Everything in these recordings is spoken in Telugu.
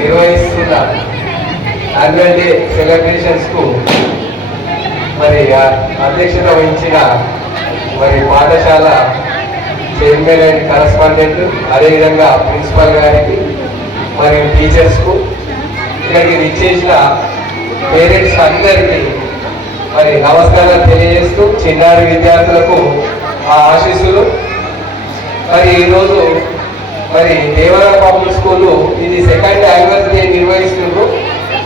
నిర్వహిస్తున్న యాన్యువల్ డే సెలబ్రేషన్స్కు మరి అధ్యక్షత వహించిన మరి పాఠశాల చైర్మన్ అండ్ కరస్పాండెంట్, అదేవిధంగా ప్రిన్సిపల్ గారికి మరియు టీచర్స్కు, ఇక్కడికి విచ్చేసిన పేరెంట్స్ అందరికీ మరి నమస్కారాలు తెలియజేస్తూ చిన్నారి విద్యార్థులకు ఆ ఆశీస్సులు. మరి ఈరోజు మరి దేవరా పబ్లిక్ స్కూల్ ఇది సెకండ్ యాన్యువల్ డే నిర్వహిస్తున్నారు.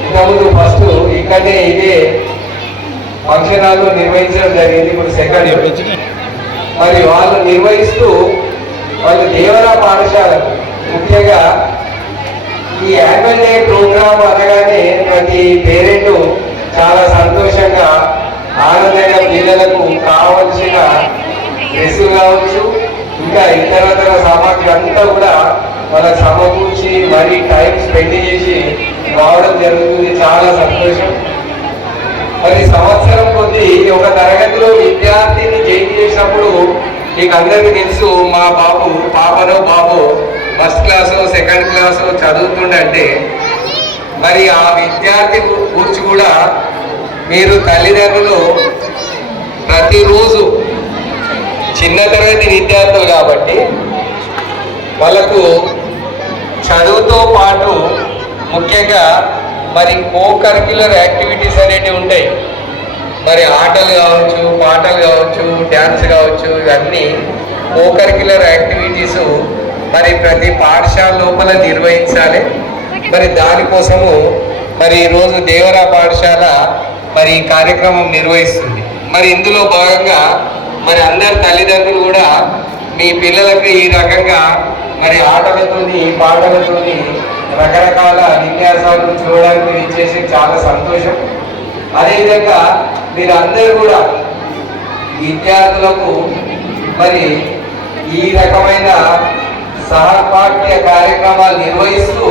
ఇంతకుముందు ఫస్ట్ ఇక్కడే ఇదే ఫంక్షన్ హాల్లో నిర్వహించడం జరిగింది, ఇప్పుడు సెకండ్. మరి వాళ్ళు నిర్వహిస్తూ వాళ్ళు దేవరా పాఠశాల ముఖ్యంగా ఈ యాన్యువల్ డే ప్రోగ్రామ్ అనగానే ప్రతి పేరెంట్ చాలా సంతోషంగా ఆనందంగా పిల్లలకు కావలసిన డ్రెస్సులు కావచ్చు, ఇంకా ఇతరతర సామాగ్రి అంతా కూడా వాళ్ళకి సమకూర్చి మరీ టైం స్పెండ్ చేసి రావడం జరుగుతుంది. చాలా సంతోషం. మరి సంవత్సరం కొద్దీ ఒక తరగతిలో విద్యార్థిని జాయిన్ చేసినప్పుడు మీకు అందరికీ తెలుసు, మా పాపనో ఫస్ట్ క్లాసు సెకండ్ క్లాసు చదువుతుండంటే మరి ఆ విద్యార్థి గురించి కూడా మీరు తల్లిదండ్రులు ప్రతిరోజు చిన్న తరగతి విద్యార్థులు కాబట్టి వాళ్ళకు చదువుతో పాటు ముఖ్యంగా మరి కో కరిక్యులర్ యాక్టివిటీస్ అనేటివి ఉంటాయి. మరి ఆటలు కావచ్చు, పాటలు కావచ్చు, డ్యాన్స్ కావచ్చు, ఇవన్నీ కో కరిక్యులర్ యాక్టివిటీస్ మరి ప్రతి పాఠశాల లోపల నిర్వహించాలి. మరి దానికోసము మరి ఈరోజు దేవరా పాఠశాల మరి ఈ కార్యక్రమం నిర్వహిస్తుంది. మరి ఇందులో భాగంగా మరి అందరు తల్లిదండ్రులు కూడా మీ పిల్లలకు ఈ రకంగా మరి ఆటలతోని పాటలతోని రకరకాల విన్యాసాలు చూడడానికి ఇచ్చేసి చాలా సంతోషం. అదేవిధంగా మీరు అందరూ కూడా విద్యార్థులకు మరి ఈ రకమైన సహపాఠ్య కార్యక్రమాలు నిర్వహిస్తూ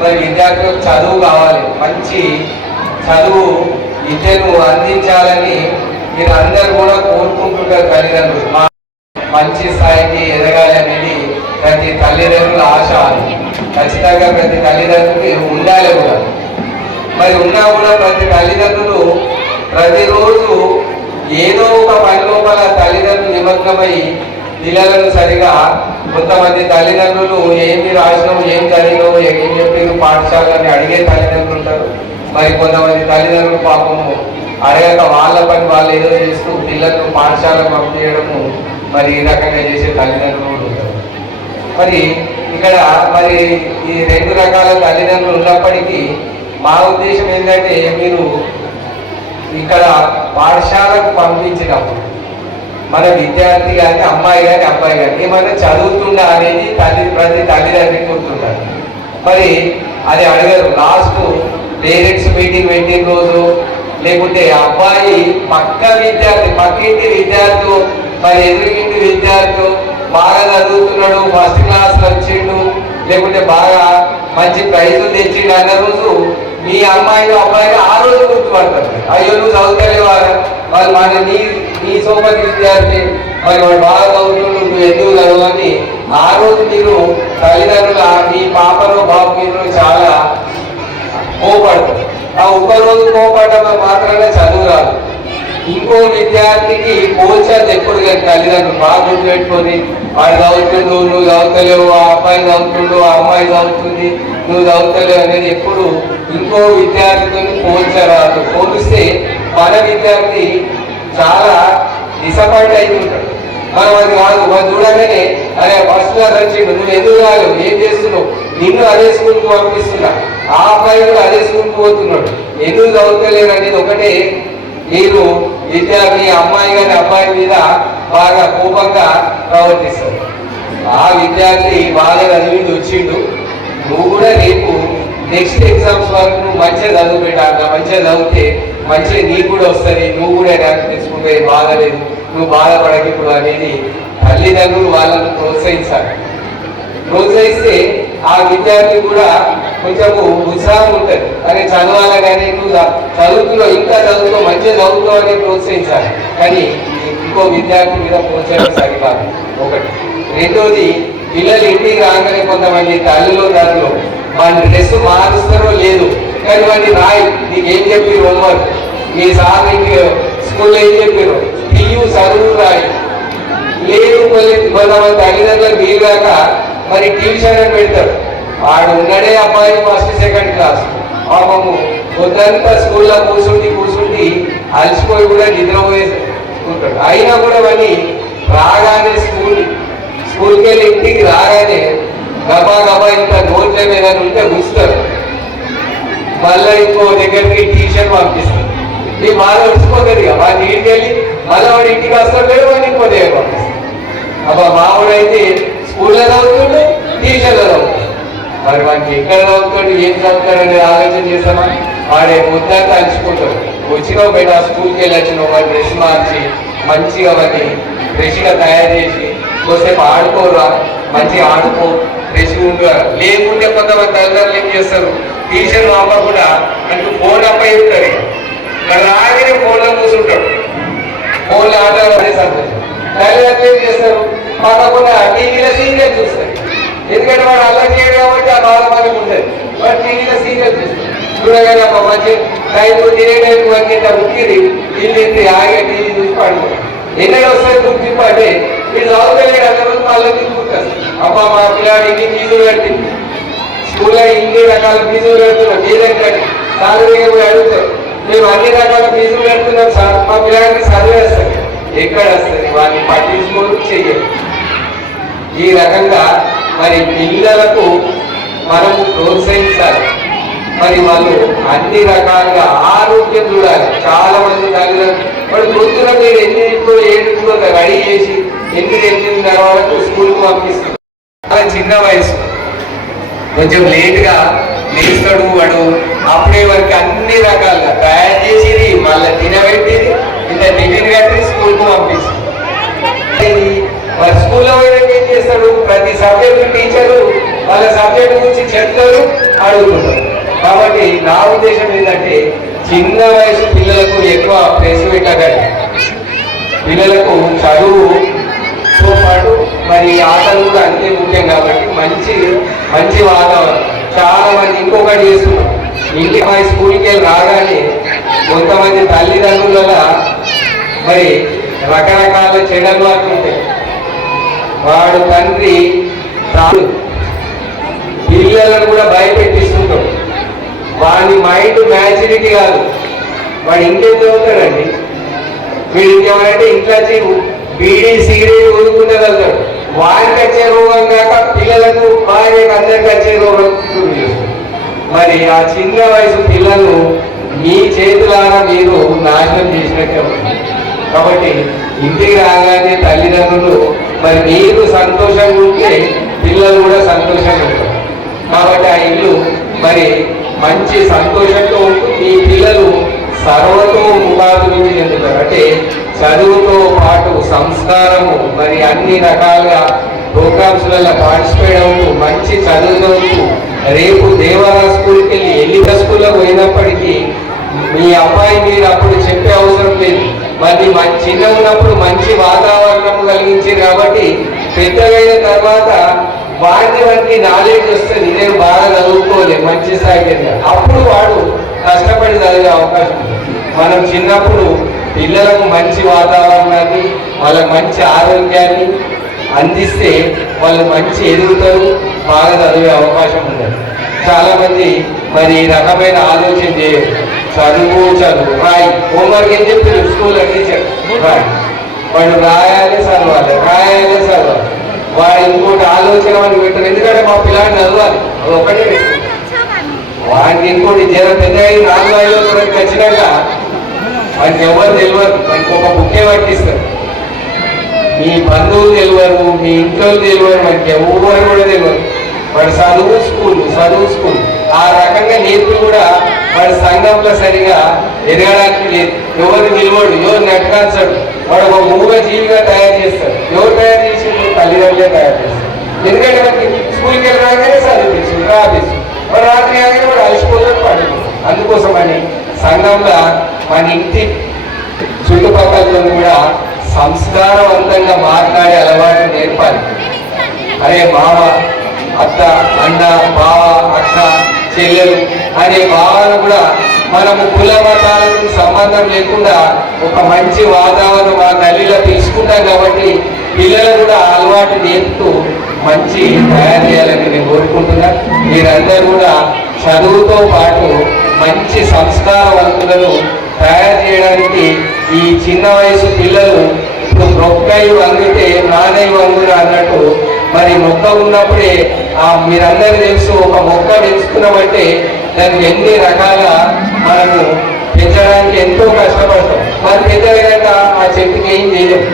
మరి విద్యార్థులకు చదువు కావాలి, మంచి చదువు విద్యను అందించాలని మీరు అందరూ కూడా కోరుకుంటుంటారు. తల్లిదండ్రులు మంచి స్థాయికి ఎదగాలి అనేది ప్రతి తల్లిదండ్రుల ఆశ. ఖచ్చితంగా ప్రతి తల్లిదండ్రులకి ఉండాలి కూడా. మరి ఉన్నా కూడా ప్రతి తల్లిదండ్రులు ప్రతిరోజు ఏదో ఒక పని లోపల తల్లిదండ్రులు నిమగ్నమై పిల్లలను సరిగా కొంతమంది తల్లిదండ్రులు ఏమి రాసినావు, ఏం చదివినావు, ఏం చెప్పారు పాఠశాలని అడిగే తల్లిదండ్రులు ఉంటారు. మరి కొంతమంది తల్లిదండ్రులు పాపము అడగక వాళ్ళ పని వాళ్ళు ఏదో చేస్తూ పిల్లలను పాఠశాలకు పంపించడము మరి ఈ రకంగా చేసే తల్లిదండ్రులు ఉంటారు. మరి ఇక్కడ మరి ఈ రెండు రకాల తల్లిదండ్రులు ఉన్నప్పటికీ మా ఉద్దేశం ఏంటంటే మీరు ఇక్కడ పాఠశాలకు పంపించినప్పుడు మన విద్యార్థి కానీ అమ్మాయి కానీ అబ్బాయి కానీ ఏమైనా చదువుతుందా అనేది ప్రతి తల్లిదండ్రులు కోరుతుంటారు. మరి అది అడగరు. లాస్ట్ పేరెంట్స్ మీటింగ్ పెట్టిన రోజు లేకుంటే అబ్బాయి పక్కింటి విద్యార్థి మరి ఎదురుగింటి విద్యార్థి బాగా చదువుతున్నాడు, ఫస్ట్ క్లాస్ వచ్చిండు, లేకుంటే బాగా మంచి ప్రైజులు తెచ్చిండు అన్న రోజు మీ అమ్మాయి అబ్బాయి ఆ రోజు గుర్తుపడతారు. అయ్యో నువ్వు చదువుతలేవారా, వాళ్ళు మన నీ సోపతి విద్యార్థి, మరి వాడు బాగా చదువుతుండు, నువ్వు ఎందుకు చదవని ఆ రోజు మీరు తల్లిదండ్రుల మీ పాపను బాబు మీరు చాలా కోపడతారు. ఆ ఒక్క రోజు కోపడటం మాత్రమే చదువు రాదు. ఇంకో విద్యార్థికి పోల్చేది ఎప్పుడు కానీ తల్లిదండ్రులు బాగా గుర్తుపెట్టుకొని వాడు చదువుతుండు, నువ్వు చదువుతలేవు, ఆ అబ్బాయి చదువుతుండు, ఆ అమ్మాయి చదువుతుంది, నువ్వు చదువుతలేవు అనేది ఎప్పుడు ఇంకో విద్యార్థితో పోల్చరాదు. పోలిస్తే మన విద్యార్థి చాలా డిసప్పాయింట్ అవుతుంటాడు. మనం అది కాదు, మనం చూడగానే అరే ఫస్ట్ క్లాస్ వచ్చిండు, నువ్వు ఎందుకు రాలేవు, ఏం చేస్తున్నావు, నిన్ను అదే స్కూల్కి పంపిస్తున్నా, ఆ అబ్బాయి కూడా అదే స్కూల్కి పోతున్నాడు, ఎందుకు చదువుతలేరు అనేది ఒకటే మీరు విద్యార్థి అమ్మాయి కానీ అబ్బాయి మీద బాగా కోపంగా ప్రవర్తిస్తారు. ఆ విద్యార్థి బాగా చదివింది వచ్చిండు, నువ్వు కూడా రేపు నెక్స్ట్ ఎగ్జామ్స్ వరకు నువ్వు మంచిగా చదువు పెట్టాలి, మంచిగా చదివితే మంచిగా నీకు కూడా వస్తుంది, నువ్వు కూడా ర్యాంక్ తెచ్చుకుంటే బాధలేదు, నువ్వు బాధపడక ఇప్పుడు అనేది తల్లిదండ్రులు వాళ్ళను ప్రోత్సహించాలి. ప్రోత్సహిస్తే ఆ విద్యార్థి కూడా కొంచెము ఉత్సాహం ఉంటుంది. అరే చదవాలి కానీ నువ్వు చదువుతున్నావు, ఇంకా చదువుతావు, మంచిగా చదువుతావు అని ప్రోత్సహించాలి. కానీ ఇంకో విద్యార్థి మీద ప్రోత్సహించడం సరికాదు ఒకటి. రెండోది, పిల్లలు ఇంటికి రాగానే కొంతమంది తల్లిలో మన డ్రెస్ మారుస్తారో లేదు, కానీ వాడిని రాయి, నీకేం చెప్పారు హోంవర్క్, మీ సార్ నీకు స్కూల్లో ఏం చెప్పారు, తీయు చదువు రాయి. లేదు కొంతమంది తల్లిదండ్రులు వీలు కాక మరి ట్యూషన్ అని పెడతారు. వాడు ఉన్నడే అబ్బాయి ఫస్ట్ సెకండ్ క్లాస్, పాపము పొద్దంతా స్కూల్లో కూర్చుండి అలసిపోయి కూడా నిద్రపోయేసుకుంటాడు. అయినా కూడా వాడిని రాగానే స్కూల్కి వెళ్ళి ఇంటికి రాగానే గబా ఇంత నోట్ల మీద ఉంటే గుస్తారు, మళ్ళీ ఇంకో దగ్గరికి ట్యూషన్ పంపిస్తారు. ఈ బాగా వచ్చిపోతుంది ఇక వాడిని ఇంటికి వెళ్ళి మళ్ళీ వాడు ఇంటికి వస్తాడు, వాడిని ఇంకో దగ్గర పంపిస్తారు. అబ్బా మామూడైతే స్కూల్లో చదువుతుండే, ట్యూషన్లో చదువుతాడు. మరి వాడికి ఎక్కడ చదువుతాడు, ఏం చదువుతాడు అనేది ఆలోచన చేస్తామా? వాడే ముద్దంతా అలసిపోతాడు. వచ్చినావు బయట స్కూల్కి వెళ్ళి వచ్చినావు, వాడి డ్రెస్ మార్చి మంచిగా వాడిని ఫ్రెష్గా తయారు చేసి కొద్దిసేపు ఆడుకోరా, మంచిగా ఆడుకో, ఫ్రెష్గా ఉండగా. లేకుంటే కొంతమంది తల్లిదండ్రులు ఏం చేస్తారు, ట్యూషన్ అవ్వకుండా అంటూ ఫోన్ అబ్బాయి ఉంటారు, రాగానే ఫోన్లో కూర్చుంటాడు, ఫోన్లో ఆడాలనే సంతోషం. తల్లిదండ్రులు ఏం చేస్తారు, పక్కకుండా టీవీలో సీరియల్ చూస్తారు. ఎందుకంటే వాడు అలా చేయడం కాబట్టి ఆ బాధ మనకు ఉంటుంది. వాడు టీవీలో సీరియల్ చూస్తారు, చూడగానే ఒక మంచి టైం తినే టైం వంగేట ఉక్కిరి ఇల్లు ఆగే టీవీ చూసి పడుకుంటారు. ఎన్నడూ వస్తాయి గుర్తింపు అంటే మీరు చదువుతలేడు అందరూ మళ్ళీ తిప్పుకుంటారు. అబ్బా మా పిల్లాడు ఇన్ని ఫీజులు కట్టింది, స్కూల్లో ఇన్ని రకాల ఫీజులు కడుతున్నాం, మీ దగ్గర సార్ పోయి అడుగుతారు, మేము అన్ని రకాల ఫీజులు కడుతున్నాం సార్, మా పిల్లాడికి చదివేస్తారు. ఎక్కడ వస్తుంది, వాటిని పట్టించుకోరు, చెయ్యరు. ఈ రకంగా మరి పిల్లలకు మనము ప్రోత్సహించాలి. మరి వాళ్ళు అన్ని రకాలుగా ఆరోగ్యం చూడాలి. చాలా మంది తల్లిదండ్రులు వాడు పొద్దున మీరు 8-7 రెడీ చేసి 8-8:30 వరకు స్కూల్కి పంపిస్తారు. చాలా చిన్న వయసు, కొంచెం లేట్గా లేస్తాడు వాడు. అప్పుడే వారికి అన్ని రకాలుగా తయారు చేసేది, మళ్ళీ తినబెట్టేది, ఇంత టిఫిన్ కట్టి స్కూల్కి పంపిస్తుంది. మరి స్కూల్లో పోయినాక ఏం చేస్తాడు, ప్రతి సబ్జెక్టు టీచరు వాళ్ళ సబ్జెక్టు గురించి చెప్తారు, అడుగుతుంటారు. కాబట్టి నా ఉద్దేశం ఏంటంటే చిన్న వయసు పిల్లలకు ఎక్కువ ప్రెస్ పెట్టకండి. పిల్లలకు చదువుతో పాటు మరి ఆటలు కూడా అంతే ముఖ్యం. కాబట్టి మంచి వాతావరణం. చాలా మంది ఇంకొకటి చేస్తున్నారు, ఇంటి మా స్కూల్కి వెళ్ళి రాగానే కొంతమంది తల్లిదండ్రుల మరి రకరకాల చెడు వాటి ఉంటాయి. వాడు తండ్రి పిల్లలను కూడా భయపెట్టిస్తుంటాడు. వాడి మైండ్ మ్యాచ్యూరిటీ కాదు, వాడు ఇంకేం చదువుతాడండి. వీడు ఇంకేమంటే ఇంట్లో బీడీ సిగరెట్ ఊరుకుంటగలుగుతాడు. వారికి వచ్చే రోగం కాక పిల్లలకు భార్యకు అందరికి వచ్చే రోగం. మరి ఆ చిన్న వయసు పిల్లలు మీ చేతులారా మీరు నాశనం చేసినట్టే. కాబట్టి ఇంటికి రాగానే తల్లిదండ్రులు మరి మీరు సంతోషంగా ఉంటే పిల్లలు కూడా సంతోషంగా ఉంటారు. కాబట్టి ఆ ఇల్లు మరి మంచి సంతోషంతో ఉంటూ మీ పిల్లలు సర్వతో ముఖాభివృద్ధి చెందుతారు. అంటే చదువుతో పాటు సంస్కారము మరి అన్ని రకాలుగా ప్రోగ్రామ్స్లలో పార్టిసిపేట్ అవుతూ మంచి చదువుతూ రేపు దేవాలయ స్కూల్కి వెళ్ళి ఎల్లిక స్కూల్లో పోయినప్పటికీ మీ అబ్బాయి మీరు అప్పుడు చెప్పే అవసరం లేదు. మరి చిన్న ఉన్నప్పుడు మంచి వాతావరణం కలిగించారు కాబట్టి పెద్దగైన తర్వాత వాడికి నాలెడ్జ్ వస్తుంది, నేను బాగా చదువుకోలేదు మంచి స్థాయికి, అప్పుడు వాడు కష్టపడి చదివే అవకాశం. మనం చిన్నప్పుడు పిల్లలకు మంచి వాతావరణాన్ని వాళ్ళకి మంచి ఆరోగ్యాన్ని అందిస్తే వాళ్ళు మంచి ఎదుగుతారు, బాగా చదివే అవకాశం ఉండదు. చాలామంది మరి ఈ రకమైన ఆలోచన చేయరు. చదువు రాయి, హోంవర్క్ ఏం చెప్తారు స్కూల్లో టీచర్, రాయి, వాడు రాయాలి చదవాలి. వాడు ఇంకోటి ఆలోచన వాడికి పెట్టారు, ఎందుకంటే మా పిల్లాడిని చదవాలి, అది ఒకటే పెట్టారు. వాడికి ఇంకోటి పెద్ద 4-5 వరకు వచ్చినాక వాడికి ఎవరు తెలియదు, వాడికి ఒక బుక్కే పట్టిస్తారు. మీ బంధువులు తెలియరు, మీ ఇంట్లో తెలియరు, వాడికి ఎవరు కూడా తెలియదు. వాడు చదువు స్కూల్ ఆ రకంగా నేర్పి కూడా వాడి సంఘంలో సరిగా ఎదగడానికి లేదు. ఎవరు నిలబడు, ఎవరు నెట్కాల్చాడు, వాడు ఒక మూగ జీవిగా తయారు చేస్తాడు. ఎవరు తయారు చేసి తల్లిదండ్రులే తయారు చేస్తారు. ఎందుకంటే మనకి స్కూల్కి వెళ్ళి రాగానే చదివించు రాపిస్తు, వాడు రాత్రి కానీ వాడు అలసిపోతాడు, పడుతుంది. అందుకోసమని సంఘంలో మన ఇంటి చుట్టుపక్కలతో కూడా సంస్కారవంతంగా మాట్లాడే అలవాటు నేర్పాలి. అరే మామ అత్త, అన్న, బావ, అక్క, చెల్లెలు అనే భావన కూడా మనము కుల మతాలకు సంబంధం లేకుండా ఒక మంచి వాతావరణం మా గల్లీలో తీసుకుంటాం కాబట్టి పిల్లలు కూడా అలవాటు నేర్పుతూ మంచి తయారు చేయాలని నేను కోరుకుంటున్నా. మీరందరూ కూడా చదువుతో పాటు మంచి సంస్కారవంతులను తయారు చేయడానికి ఈ చిన్న వయసు పిల్లలు ఇప్పుడు మొక్కై వంగితే నానై వంగురా అన్నట్టు మరి మొక్క ఉన్నప్పుడే మీరందరూ తెలుసు ఒక మొక్క పెంచుకున్నామంటే దానికి ఎన్ని రకాల మనము పెంచడానికి ఎంతో కష్టపడతాం. మరి పెద్దగాక ఆ చెట్టుకి ఏం చేయలేం.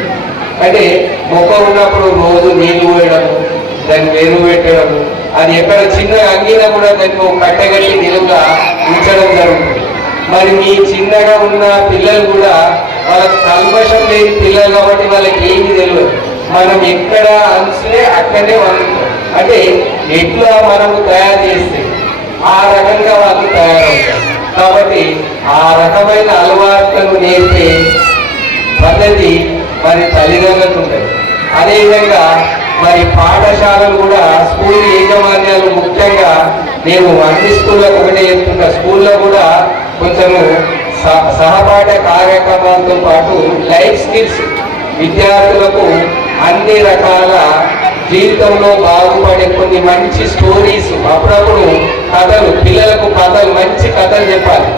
అంటే మొక్క ఉన్నప్పుడు రోజు నీళ్లు పోయడము, దాన్ని మెరుగు పెట్టడము, అది ఎక్కడ చిన్న అంగినా కూడా దానికి కట్టెగట్టి నిలువుగా ఉంచడం జరుగుతుంది. మరి మీ చిన్నగా ఉన్న పిల్లలు కూడా వాళ్ళకి కల్మషం లేని పిల్లలు కాబట్టి వాళ్ళకి ఏమి తెలియదు. మనం ఎక్కడ అంచులే అక్కడనే వండుతాం. అంటే ఎట్లా మనము తయారు చేస్తే ఆ రకంగా వాళ్ళు తయారవుతారు. కాబట్టి ఆ రకమైన అలవాట్లను నేర్పే పద్ధతి మరి తల్లిదండ్రులకు ఉంటుంది. అదేవిధంగా మరి పాఠశాలలు కూడా స్కూల్ యాజమాన్యాలు ముఖ్యంగా నేను అన్ని స్కూళ్ళకు ఒకటే చెప్తున్నా, స్కూల్లో కూడా కొంచెము సహపాఠ కార్యక్రమాలతో పాటు లైఫ్ స్కిల్స్ విద్యార్థులకు అన్ని రకాల జీవితంలో బాగుపడే కొన్ని మంచి స్టోరీస్, అప్పుడప్పుడు కథలు, పిల్లలకు కథలు, మంచి కథలు చెప్పాలి.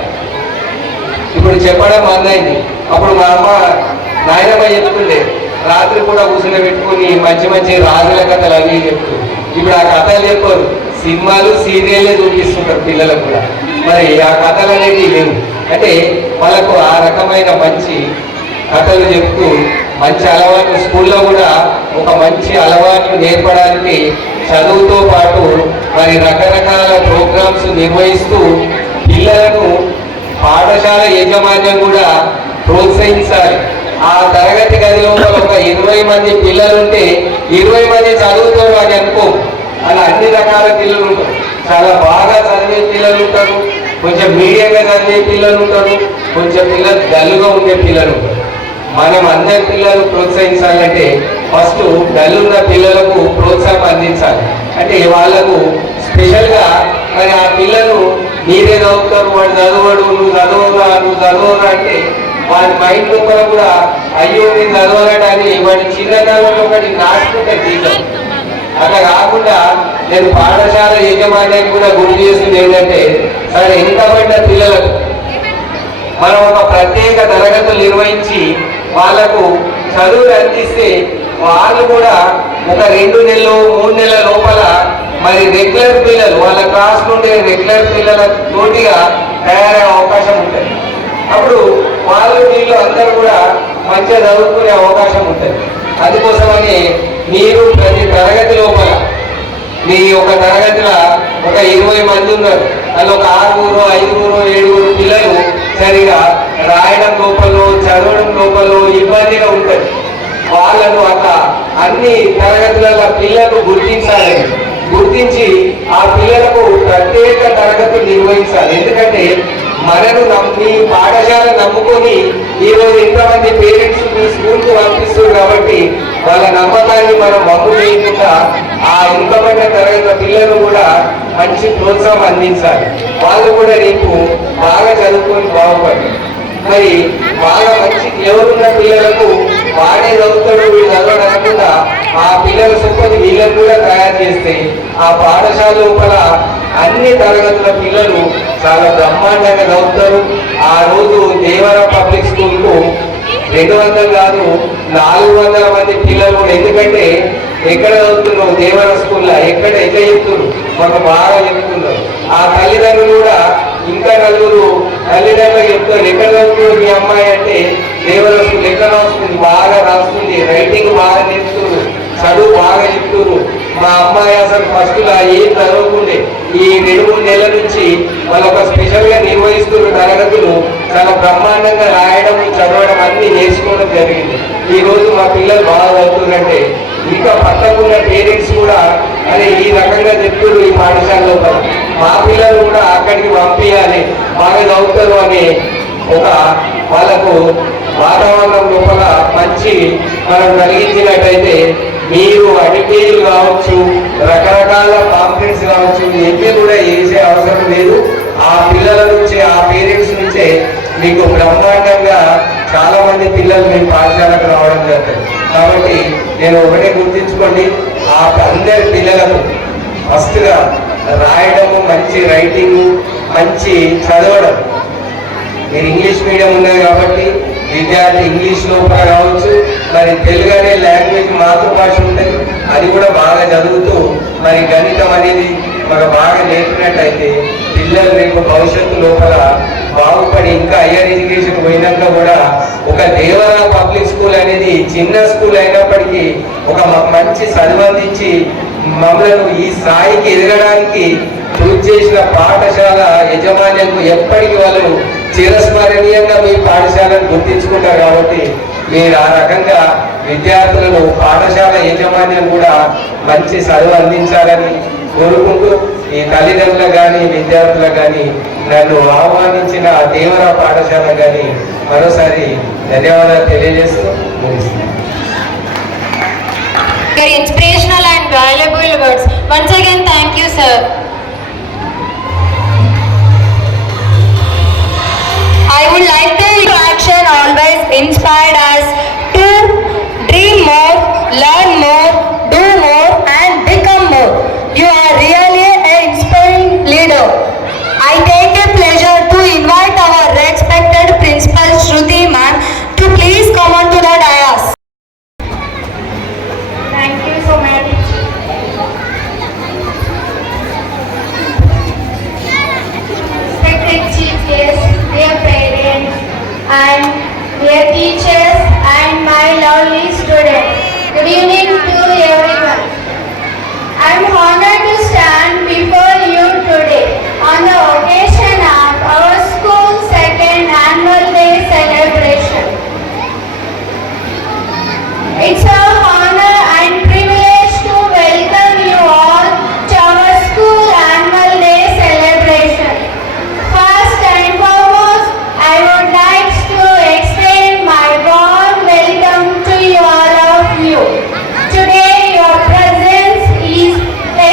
ఇప్పుడు చెప్పడం అందైంది. అప్పుడు మా అమ్మ నాయనమ్మ చెప్తుండే, రాత్రి కూడా కూర్చుని పెట్టుకుని మంచి మంచి రాజుల కథలు అవి చెప్తుంది. ఇప్పుడు ఆ కథలు చెప్పారు, సినిమాలు సీరియల్లే చూపిస్తుంటారు పిల్లలకు కూడా. మరి ఆ కథలు అనేవి లేవు. అంటే వాళ్ళకు ఆ రకమైన మంచి కథలు చెప్తూ మంచి అలవాటు స్కూల్లో కూడా ఒక మంచి అలవాట్లు నేర్పడానికి చదువుతో పాటు మరి రకరకాల ప్రోగ్రామ్స్ నిర్వహిస్తూ పిల్లలను పాఠశాల యాజమాన్యం కూడా ప్రోత్సహించాలి. ఆ తరగతి గది లోపల ఒక 20 మంది పిల్లలుంటే 20 మంది చదువుతారు అని అనుకో, అలా అన్ని రకాల పిల్లలు ఉంటారు. చాలా బాగా చదివే పిల్లలు ఉంటారు, కొంచెం మీడియంగా చదివే పిల్లలు ఉంటారు, కొంచెం పిల్లలు డల్లుగా ఉండే పిల్లలు ఉంటారు. మనం అందరి పిల్లలు ప్రోత్సహించాలంటే ఫస్ట్ డల్లున్న పిల్లలకు ప్రోత్సాహం అందించాలి. అంటే వాళ్ళకు స్పెషల్గా మరి ఆ పిల్లలు మీరే చదువుతారు, వాడు చదవడు, నువ్వు చదవరా అంటే వాడి మైండ్ లోపల కూడా అయ్యో నేను చదవాలని వాడి చిన్నతనంలో ఒకటి నాటుకుంటే తీద్దాం. అట్లా కాకుండా నేను పాఠశాల యాజమాన్యాన్ని కూడా గుర్తు చేస్తుంది ఏంటంటే, సరే వెనుకబడ్డ పిల్లలకు మనం ఒక ప్రత్యేక తరగతులు నిర్వహించి వాళ్లకు చదువులు అందిస్తే వాళ్ళు కూడా ఒక 2 నెలలు 3 నెలల లోపల మరి రెగ్యులర్ పిల్లలు వాళ్ళ క్లాస్ నుండి రెగ్యులర్ పిల్లల తోటిగా తయారయ్యే అవకాశం ఉంటుంది. అప్పుడు వీళ్ళు అందరూ కూడా మంచిగా చదువుకునే అవకాశం ఉంటుంది. అందుకోసమని మీరు ప్రతి తరగతి లోపల మీ ఒక తరగతిలో ఒక 20 మంది ఉన్నారు, అందులో ఒక 6, 5, 7 పిల్లలు సరిగా రాయడం లోపల చదవడం లోపల ఇబ్బందిగా ఉంటుంది. వాళ్ళను అట్లా అన్ని తరగతులలో పిల్లలు గుర్తించి ఆ పిల్లలకు ప్రత్యేక తరగతులు నిర్వహించాలి. ఎందుకంటే మనను మీ పాఠశాల నమ్ముకొని ఈరోజు ఎంతమంది పేరెంట్స్ మీ స్కూల్కి పంపిస్తారు కాబట్టి వాళ్ళ నమ్మకాన్ని మనం వమ్ము చేయకుండా ఆ ఇంకబడిన తరగతి పిల్లలు కూడా మంచి ప్రోత్సాహం అందించాలి. వాళ్ళు కూడా రేపు బాగా చదువుకొని బాగుపడతారు. మరి బాగా మంచి ఎవరున్న పిల్లలకు వాడే చదువుతాడు వీళ్ళు చదవడం అనకుండా ఆ పిల్లల సొప్పని వీళ్ళని కూడా తయారు చేస్తే ఆ పాఠశాల లోపల అన్ని తరగతుల పిల్లలు చాలా బ్రహ్మాండంగా చదువుతారు. ఆ రోజు దేవరం పబ్లిక్ స్కూల్కు 200 కాదు 400 మంది పిల్లలు. ఎందుకంటే ఎక్కడ చదువుతున్నావు దేవరం స్కూల్లో, ఎట్లా చెప్తున్నారు, మాకు బాగా చెప్తున్నారు. ఆ తల్లిదండ్రులు కూడా ఇంకా నలుగురు తల్లిదండ్రులు చెప్తారు, ఎక్కడ చదువుతున్నారు మీ అమ్మాయి అంటే దేవరం స్కూల్ ఎక్కడ వస్తుంది, బాగా రాస్తుంది, రైటింగ్ బాగా నేర్పుతున్నారు, చదువు బాగా చెప్తున్నారు. మా అమ్మాయి అసలు ఫస్ట్ ఏం చదవకుండే ఈ 2-3 నెలల నుంచి వాళ్ళు ఒక స్పెషల్ గా నిర్వహిస్తున్న తరగతులు చాలా బ్రహ్మాండంగా రాయడం చదవడం అన్ని నేర్చుకోవడం జరిగింది. ఈ రోజు మా పిల్లలు బాగా చదువుతున్నారంటే ఇంకా పక్కకున్న పేరెంట్స్ కూడా అదే ఈ రకంగా చెప్తున్నారు ఈ పాఠశాలలో మా పిల్లలు కూడా అక్కడికి పంపించాలి, బాగా చదువుతారు అని ఒక వాళ్ళకు వాతావరణం లోపల మంచి మనం కలిగించినట్టయితే మీరు అడిటేజ్లు కావచ్చు, రకరకాల పాంప్లెట్స్ కావచ్చు, ఎన్ని కూడా వేసే అవసరం లేదు. ఆ పిల్లల నుంచే, ఆ పేరెంట్స్ నుంచే మీకు బ్రహ్మాండంగా చాలా మంది పిల్లలు మీ పాఠశాలకు రావడం జరుగుతుంది. కాబట్టి నేను ఒకటే గుర్తించుకోండి, ఆ అందరి పిల్లలకు ఫస్ట్గా రాయడము, మంచి రైటింగ్, మంచి చదవడం. మీరు ఇంగ్లీష్ మీడియం ఉన్నది కాబట్టి విద్యార్థి ఇంగ్లీష్ లోపల కావచ్చు, మరి తెలుగు అనే లాంగ్వేజ్ మాతృభాష ఉంటుంది, అది కూడా బాగా చదువుతూ మరి గణితం అనేది మనకు బాగా నేర్పినట్టయితే పిల్లలు రేపు భవిష్యత్తు లోపల బాగుపడి ఇంకా హయ్యర్ ఎడ్యుకేషన్ పోయినాక కూడా ఒక దేవరా పబ్లిక్ స్కూల్ అనేది చిన్న స్కూల్ అయినప్పటికీ ఒక మంచి చదువందించి మమ్మల్ని ఈ స్థాయికి ఎదగడానికి కృషి చేసిన పాఠశాల యజమాన్యంకు ఎప్పటికీ వాళ్ళు చిరస్మరణీయంగా మీ పాఠశాలను గుర్తించుకుంటారు. కాబట్టి మీరు ఆ రకంగా విద్యార్థులను పాఠశాల యాజమాన్యం కూడా మంచి చదువు అందించాలని కోరుకుంటూ ఈ తల్లిదండ్రులకు కానీ విద్యార్థులకు కానీ నన్ను ఆహ్వానించిన దేవరా పాఠశాల కానీ మరోసారి ధన్యవాదాలు తెలియజేస్తూ ముగిస్తున్నాను. Very inspirational and valuable words. Once again, thank you, sir. I would like to action always inspired us to dream more, learn more, do more, and become more. You are really an inspiring leader. I take a pleasure to invite our respected principal Shruti ma'am to please come on to the dais. Thank you so much. Respected chief guests, dear parents, and dear teachers, and my lovely students. Good evening to everyone. I am honored to stand before you today on the occasion of our school's second annual day celebration. It's an honor and privilege to welcome you all to our school annual day celebration. First and foremost, I would like to extend my warm welcome to all of you. Today, your presence is a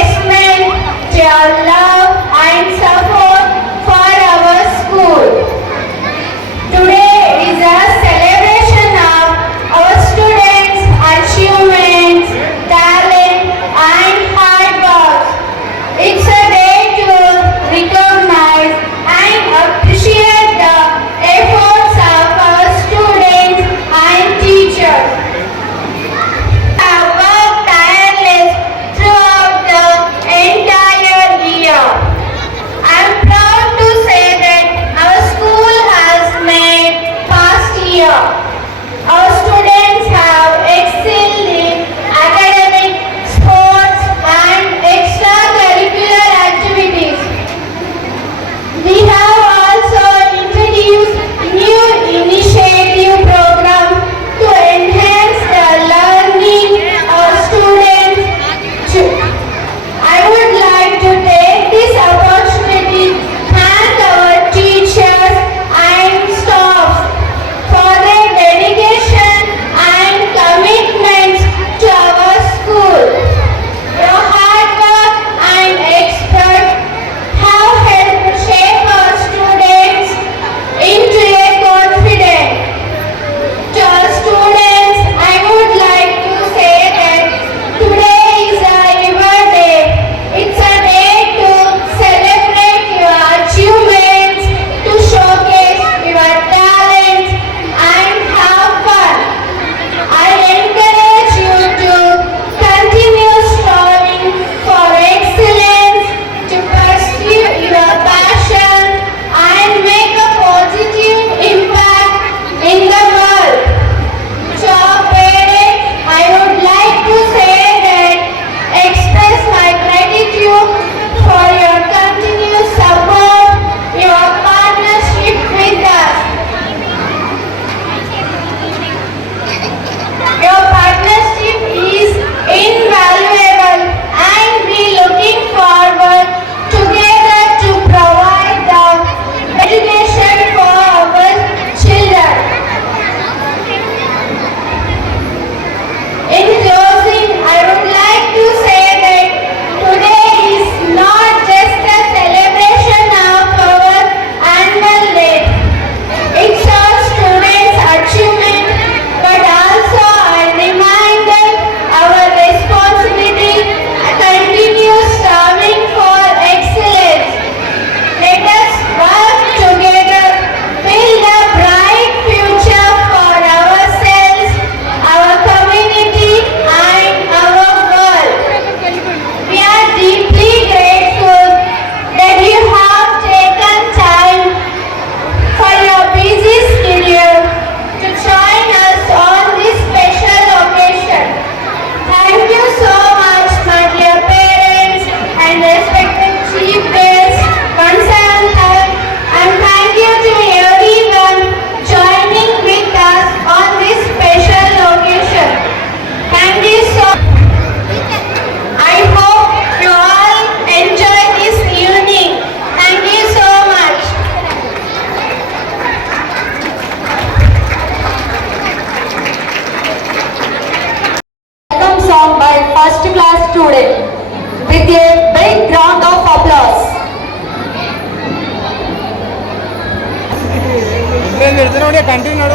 పెడుతున్నాడు కంటిన్యూ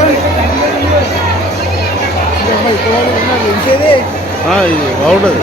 బాగుంటుంది.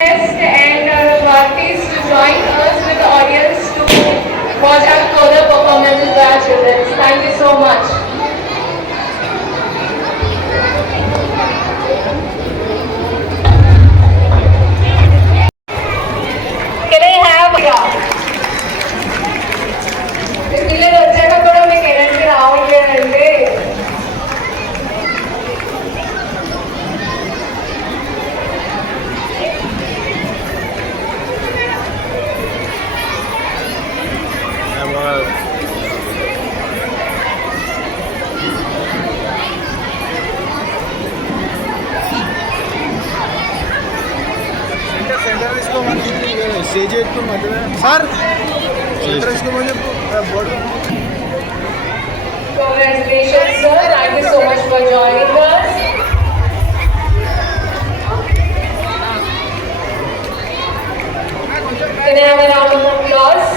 And Bhartis to join us with the audience to watch our further performances by our children. Thank you so much. Can I have పిల్లలు వచ్చాక కూడా మీకు ఎనర్జీ రావట్లేదంటే సెంటర్ తీసుకోమని స్టేజ్ ఎక్కువ సార్ సెంటర్ తీసుకోమని చెప్పు board. Congratulations, sir. Thank you so much for joining us. Can I have a round of applause?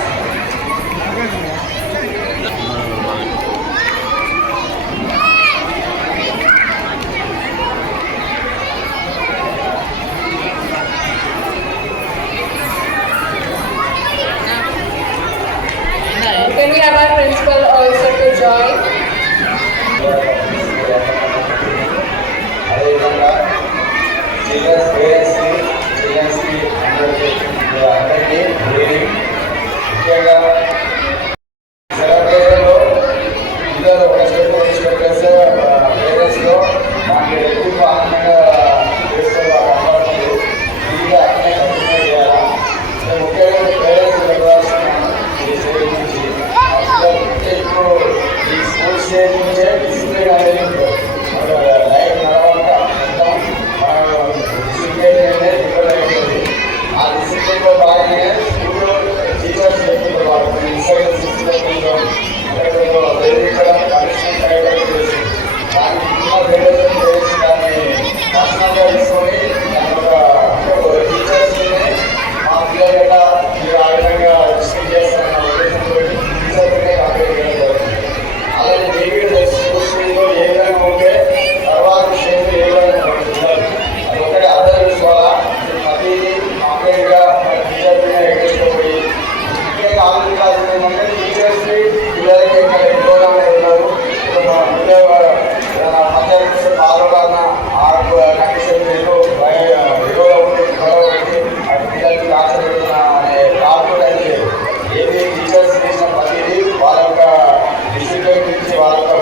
Can we have our principal also to join? అదేవిధంగా చిల్డ్రన్స్ పేరెంట్స్కి చిల్డ్రన్స్కి అందరికీ ముఖ్యంగా సెలబ్రేషన్లో పిల్లలు ఒక స్టెప్ తీసుకొచ్చేస్తే పేరెంట్స్లో మాకు ఎక్కువ ఆనందంగా చేస్తారు అలవాట్లు ఇంకా అన్నీ కంటిన్యూ చేయాలా ముఖ్యంగా పేరెంట్స్ వెళ్ళవలసిన ఈ స్టేజ్ నుంచి ఇప్పుడు ఈ స్కూల్ స్టేజ్ నుంచే డిసిప్లిన్ అనేది లైఫ్ నడవంట మొత్తం మన డిసిప్లిన్ అనేది డిపెండ్ అయి ఉంటుంది. ఆ డిసిప్లిన్లో భాగంగానే స్కూల్లో టీచర్స్ చెప్తున్న వాళ్ళు ఇన్సైడ్ సిస్టంలో వేదించడం పనిష్మెంట్ అయ్యడం చేసి దానికి ఉన్న వేరేషన్ చేసి దాన్ని పర్సనల్గా తీసుకొని దాని ఒక టీచర్స్ని మా పిల్లలు ఎలా మీరు ఆ విధంగా డిస్కస్ చేస్తారన్న ఉద్దేశంతో టీచర్స్నే కంప్లీట్ చేయడం జరుగుతుంది. అలాగే డేవిడ్ స్కూల్లో ఏ విధంగా ఉంటే తర్వాత స్టేజ్ ఏ విధంగా ఉంటుందో అది ఒకటి అర్థం చేసుకోవాలా. ప్రతిదీ కంప్లీట్గా టీచర్ మీద ఎక్కించుకోపోయి ముఖ్యంగా ఆలోచించాల్సింది ఏంటంటే టీచర్స్కి పిల్లలకి ఇక్కడ ఎక్కువగా ఉన్నారు. ఇప్పుడు మన పిల్లలు మధ్యాహ్నం పాల్గొన్న ఆ కండిషన్ విలువ ఉండి గొడవ పెట్టి అది పిల్లలకి ఆశపెడుతున్న అనే టాపిక్ అయితే ఏది టీచర్స్ చేసిన ప్రతిదీ వాళ్ళ యొక్క డిసిప్లిన్ గురించి వాళ్ళ యొక్క